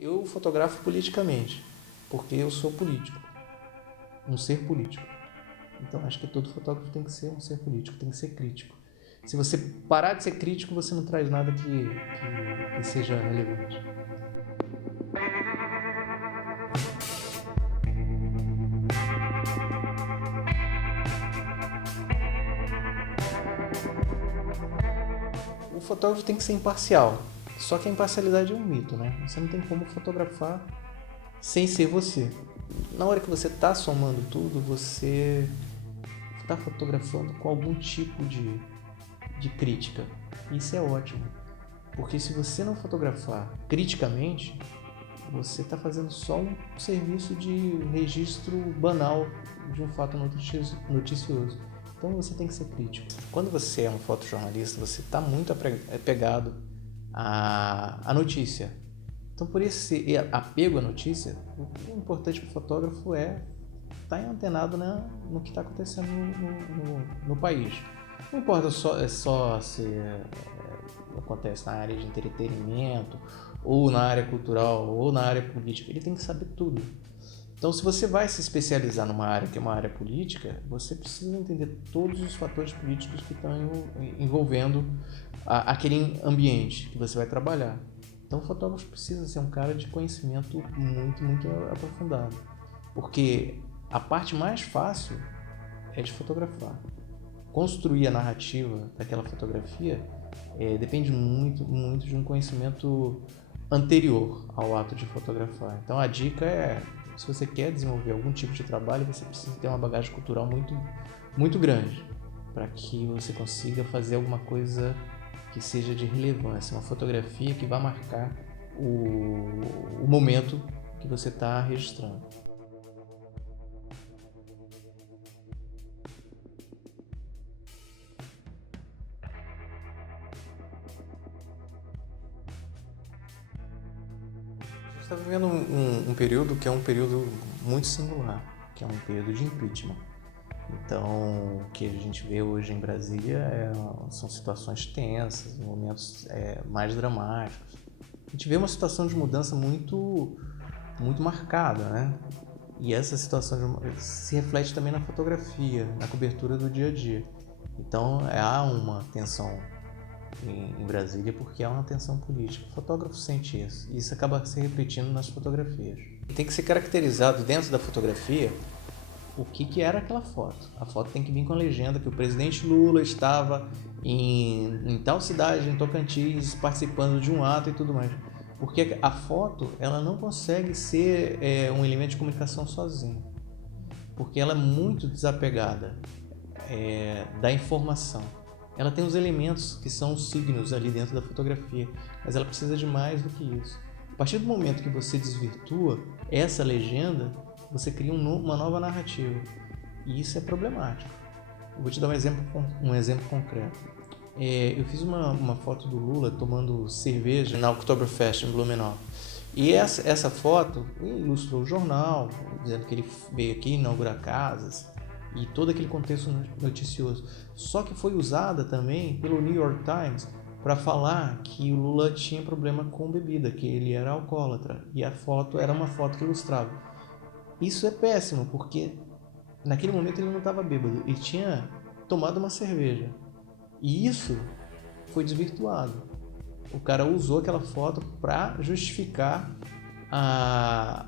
Eu fotografo politicamente, porque eu sou político, um ser político. Então acho que todo fotógrafo tem que ser um ser político, tem que ser crítico. Se você parar de ser crítico, você não traz nada que seja relevante. O fotógrafo tem que ser imparcial, só que a imparcialidade é um mito, né? Você não tem como fotografar sem ser você. Na hora que você está somando tudo, você está fotografando com algum tipo de crítica. Isso é ótimo, porque se você não fotografar criticamente, você está fazendo só um serviço de registro banal de um fato noticioso. Então você tem que ser crítico. Quando você é um fotojornalista, você está muito apegado à notícia. Então, por esse apego à notícia, o importante para o fotógrafo é estar antenado no que está acontecendo no país. Não importa só se acontece na área de entretenimento, ou na área cultural, ou na área política. Ele tem que saber tudo. Então, se você vai se especializar numa área que é uma área política, você precisa entender todos os fatores políticos que estão envolvendo aquele ambiente que você vai trabalhar. Então, o fotógrafo precisa ser um cara de conhecimento muito, muito aprofundado. Porque a parte mais fácil é de fotografar. Construir a narrativa daquela fotografia depende muito, muito de um conhecimento anterior ao ato de fotografar. Então, a dica é: se você quer desenvolver algum tipo de trabalho, você precisa ter uma bagagem cultural muito, muito grande para que você consiga fazer alguma coisa que seja de relevância, uma fotografia que vá marcar o momento que você está registrando. A gente está vivendo um período que é um período muito singular, que é um período de impeachment. Então, o que a gente vê hoje em Brasília são situações tensas, momentos mais dramáticos. A gente vê uma situação de mudança muito, muito marcada, né? E essa situação se reflete também na fotografia, na cobertura do dia a dia. Então, há uma tensão em Brasília porque há uma tensão política. O fotógrafo sente isso, e isso acaba se repetindo nas fotografias. Tem que ser caracterizado dentro da fotografia o que era aquela foto. A foto tem que vir com a legenda que o presidente Lula estava em tal cidade, em Tocantins, participando de um ato e tudo mais. Porque a foto ela não consegue ser um elemento de comunicação sozinho, porque ela é muito desapegada da informação. Ela tem os elementos que são os signos ali dentro da fotografia, mas ela precisa de mais do que isso. A partir do momento que você desvirtua essa legenda, você cria uma nova narrativa, e isso é problemático. Eu vou te dar um exemplo concreto. Eu fiz uma foto do Lula tomando cerveja na Oktoberfest em Blumenau, e essa foto ilustrou o jornal, dizendo que ele veio aqui inaugurar casas e todo aquele contexto noticioso. Só que foi usada também pelo New York Times para falar que o Lula tinha problema com bebida, que ele era alcoólatra, e a foto era uma foto que ilustrava. Isso é péssimo, porque naquele momento ele não estava bêbado, ele tinha tomado uma cerveja. E isso foi desvirtuado. O cara usou aquela foto para justificar a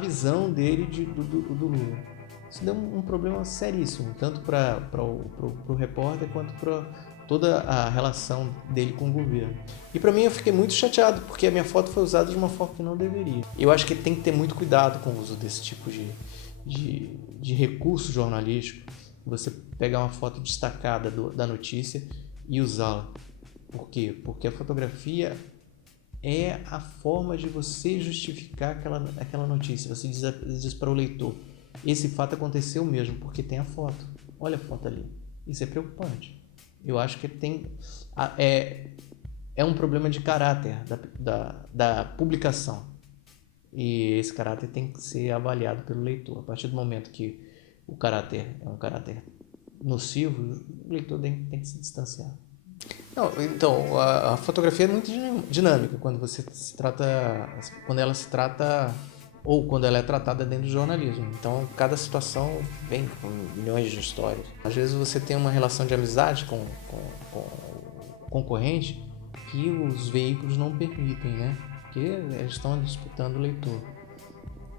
visão dele do Lula. Isso deu um problema seríssimo, tanto para o repórter quanto para toda a relação dele com o governo. E para mim eu fiquei muito chateado, porque a minha foto foi usada de uma forma que não deveria. Eu acho que tem que ter muito cuidado com o uso desse tipo de recurso jornalístico. Você pegar uma foto destacada da notícia e usá-la. Por quê? Porque a fotografia é a forma de você justificar aquela notícia. Você diz para o leitor: esse fato aconteceu mesmo, porque tem a foto. Olha a foto ali. Isso é preocupante. Eu acho que é um problema de caráter da publicação. E esse caráter tem que ser avaliado pelo leitor. A partir do momento que o caráter é um caráter nocivo, o leitor tem que se distanciar. Não, então, a fotografia é muito dinâmica quando ela se trata ou quando ela é tratada dentro do jornalismo. Então, cada situação vem com milhões de histórias. Às vezes você tem uma relação de amizade com o concorrente que os veículos não permitem, né? Porque eles estão disputando o leitor.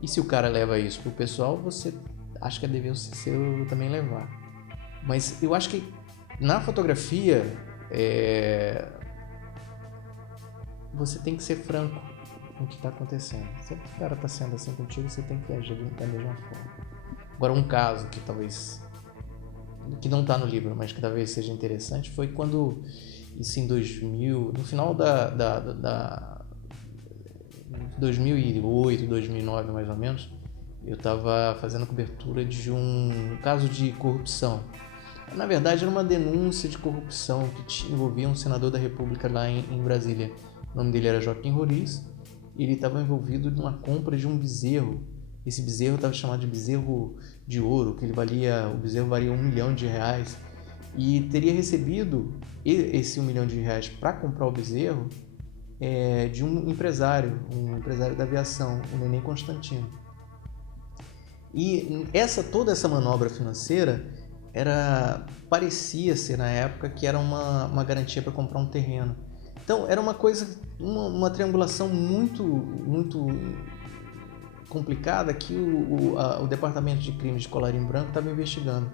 E se o cara leva isso pro pessoal, você acha que é dever seu também levar. Mas eu acho que na fotografia você tem que ser franco com o que está acontecendo. Se o cara está sendo assim contigo, você tem que agir da mesma forma. Agora, um caso que talvez que não está no livro, mas que talvez seja interessante, foi quando isso em 2000, no final da 2008, 2009 mais ou menos, eu estava fazendo cobertura de um caso de corrupção. Na verdade, era uma denúncia de corrupção que envolvia um senador da República lá em Brasília. O nome dele era Joaquim Roriz. E ele estava envolvido numa compra de um bezerro. Esse bezerro estava chamado de bezerro de ouro, que o bezerro valia R$1 milhão. E teria recebido esse R$1 milhão para comprar o bezerro de um empresário da aviação, o Neném Constantino. E toda essa manobra financeira parecia ser na época que era uma garantia para comprar um terreno. Então era uma coisa, uma triangulação muito, muito complicada que o Departamento de Crimes de Colarinho Branco estava investigando.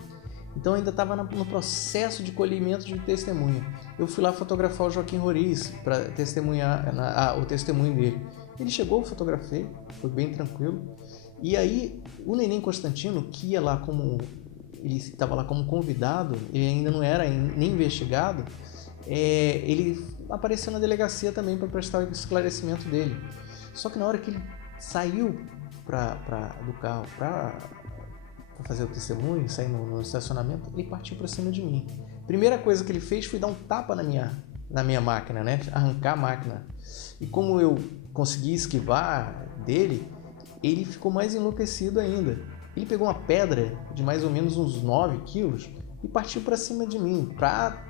Então ainda estava no processo de colhimento de testemunha. Eu fui lá fotografar o Joaquim Roriz para testemunhar o testemunho dele. Ele chegou, eu fotografei, foi bem tranquilo. E aí o Neném Constantino, que ia lá ele estava lá como convidado, ele ainda não era nem investigado, ele apareceu na delegacia também para prestar o esclarecimento dele. Só que na hora que ele saiu do carro para fazer o testemunho, sair no estacionamento, ele partiu para cima de mim. Primeira coisa que ele fez foi dar um tapa na minha máquina, né? Arrancar a máquina. E como eu consegui esquivar dele, ele ficou mais enlouquecido ainda. Ele pegou uma pedra de mais ou menos uns 9 quilos e partiu para cima de mim, para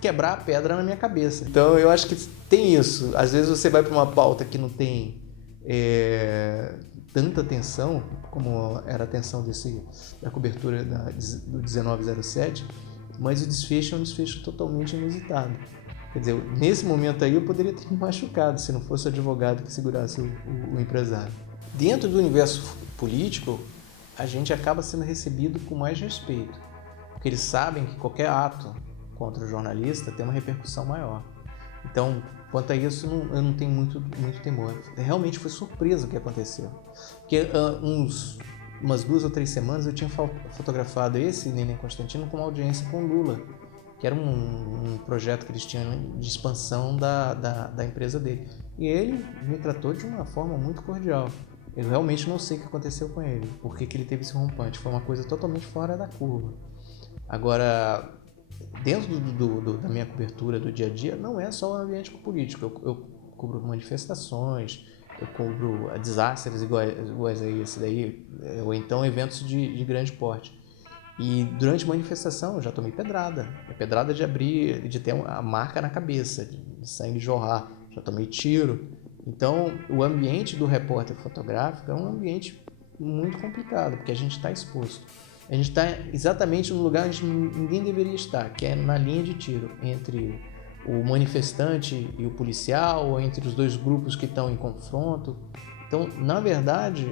quebrar a pedra na minha cabeça. Então eu acho que tem isso. Às vezes você vai para uma pauta que não tem tanta atenção, como era a atenção da cobertura do 1907, mas o desfecho é um desfecho totalmente inusitado. Quer dizer, nesse momento aí eu poderia ter me machucado se não fosse o advogado que segurasse o empresário. Dentro do universo político, a gente acaba sendo recebido com mais respeito, porque eles sabem que qualquer ato contra o jornalista tem uma repercussão maior. Então, quanto a isso, eu não tenho muito temor. Realmente foi surpresa o que aconteceu. Porque umas 2 ou 3 semanas eu tinha fotografado esse Neném Constantino com uma audiência com Lula, que era um projeto que eles tinham de expansão da empresa dele. E ele me tratou de uma forma muito cordial. Eu realmente não sei o que aconteceu com ele, por que ele teve esse rompante. Foi uma coisa totalmente fora da curva. Agora, dentro da minha cobertura do dia a dia, não é só o ambiente político. Eu cubro manifestações, eu cubro desastres iguais a esse daí, ou então eventos de grande porte. E durante manifestação eu já tomei pedrada. Pedrada de ter a marca na cabeça, de sangue jorrar. Já tomei tiro. Então, o ambiente do repórter fotográfico é um ambiente muito complicado, porque a gente está exposto. A gente está exatamente no lugar onde ninguém deveria estar, que é na linha de tiro, entre o manifestante e o policial, ou entre os dois grupos que estão em confronto. Então, na verdade,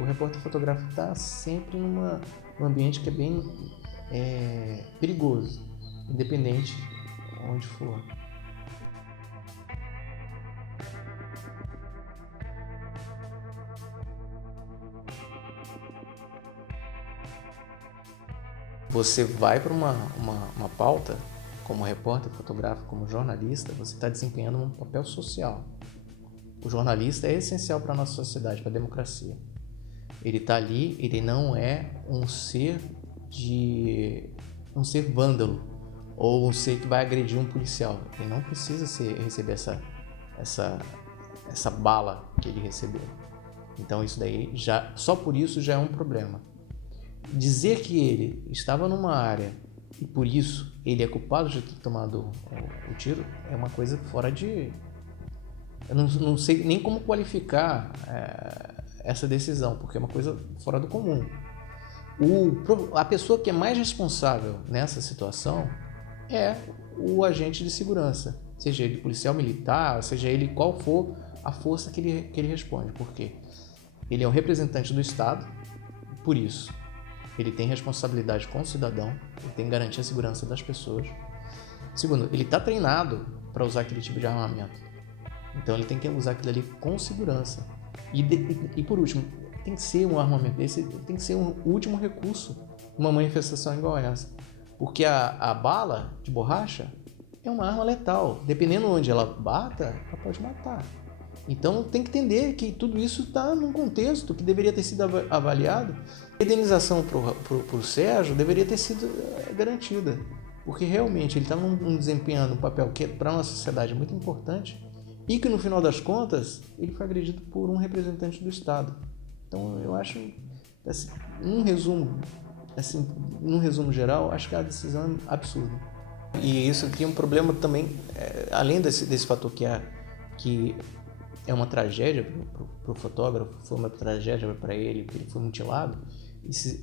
o repórter fotográfico está sempre num ambiente que é bem perigoso, independente de onde for. Você vai para uma pauta, como repórter fotográfico, como jornalista, você está desempenhando um papel social. O jornalista é essencial para a nossa sociedade, para a democracia. Ele está ali, ele não é um ser vândalo ou um ser que vai agredir um policial. Ele não precisa receber essa bala que ele recebeu. Então isso daí só por isso já é um problema. Dizer que ele estava numa área e por isso ele é culpado de ter tomado o tiro, é uma coisa fora de... Eu não sei nem como qualificar essa decisão, porque é uma coisa fora do comum. A pessoa que é mais responsável nessa situação é o agente de segurança, seja ele policial militar, seja ele qual for a força que ele responde, porque ele é o representante do Estado, por isso ele tem responsabilidade com o cidadão, ele tem que garantir a segurança das pessoas. Segundo, ele está treinado para usar aquele tipo de armamento, então ele tem que usar aquilo ali com segurança. E por último, tem que ser um armamento desse, tem que ser um último recurso numa manifestação igual essa, porque a bala de borracha é uma arma letal, dependendo onde ela bata, ela pode matar. Então tem que entender que tudo isso está num contexto que deveria ter sido avaliado. A indenização para o Sérgio deveria ter sido garantida, porque realmente ele está desempenhando um papel que para a nossa sociedade é muito importante e que no final das contas ele foi agredido por um representante do Estado. Então eu acho, assim, num resumo geral, acho que a decisão é absurda. E isso cria um problema também, além desse fator que é uma tragédia para o fotógrafo, foi uma tragédia para ele, que ele foi mutilado, isso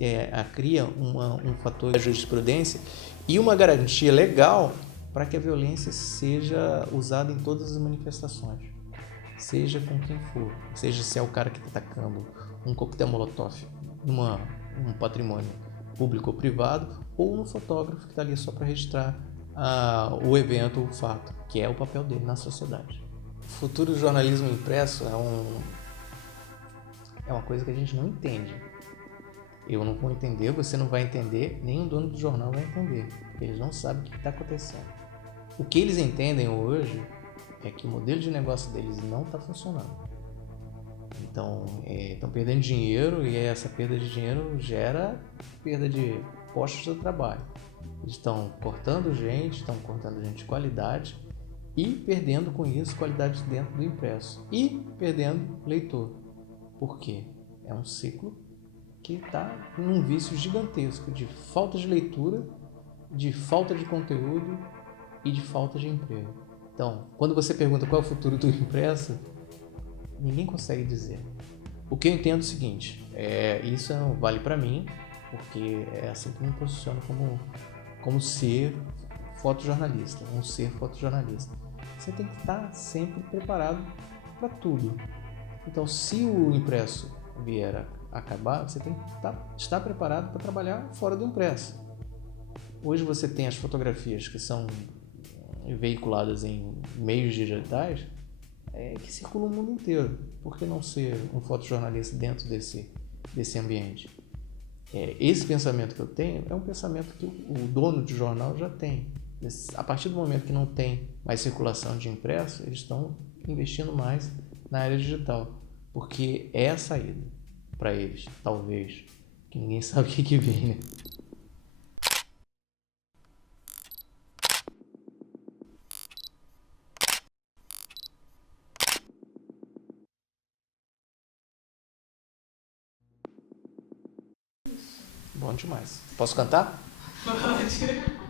cria um fator de jurisprudência e uma garantia legal para que a violência seja usada em todas as manifestações, seja com quem for, seja se é o cara que está atacando um coquetel molotov num patrimônio público ou privado, ou no fotógrafo que está ali só para registrar o evento, o fato, que é o papel dele na sociedade. O futuro do jornalismo impresso é uma coisa que a gente não entende. Eu não vou entender, você não vai entender, nem o dono do jornal vai entender. Eles não sabem o que está acontecendo. O que eles entendem hoje é que o modelo de negócio deles não está funcionando. Então, estão perdendo dinheiro e essa perda de dinheiro gera perda de postos de trabalho. Eles estão cortando gente de qualidade e perdendo com isso qualidade dentro do impresso e perdendo leitor. Por quê? É um ciclo que está num vício gigantesco de falta de leitura, de falta de conteúdo e de falta de emprego. Então, quando você pergunta qual é o futuro do impresso, ninguém consegue dizer. O que eu entendo é o seguinte, isso não vale para mim, porque é assim que eu me posiciono como ser fotojornalista, um ser fotojornalista. Você tem que estar sempre preparado para tudo. Então, se o impresso vier a acabar, você tem que estar preparado para trabalhar fora do impresso. Hoje você tem as fotografias que são veiculadas em meios digitais que circulam o mundo inteiro. Por que não ser um fotojornalista dentro desse ambiente? Esse pensamento que eu tenho é um pensamento que o dono de jornal já tem. A partir do momento que não tem mais circulação de impresso, eles estão investindo mais na área digital, porque é a saída para eles, talvez, que ninguém sabe o que vem, né? Bom demais. Posso cantar? Pode.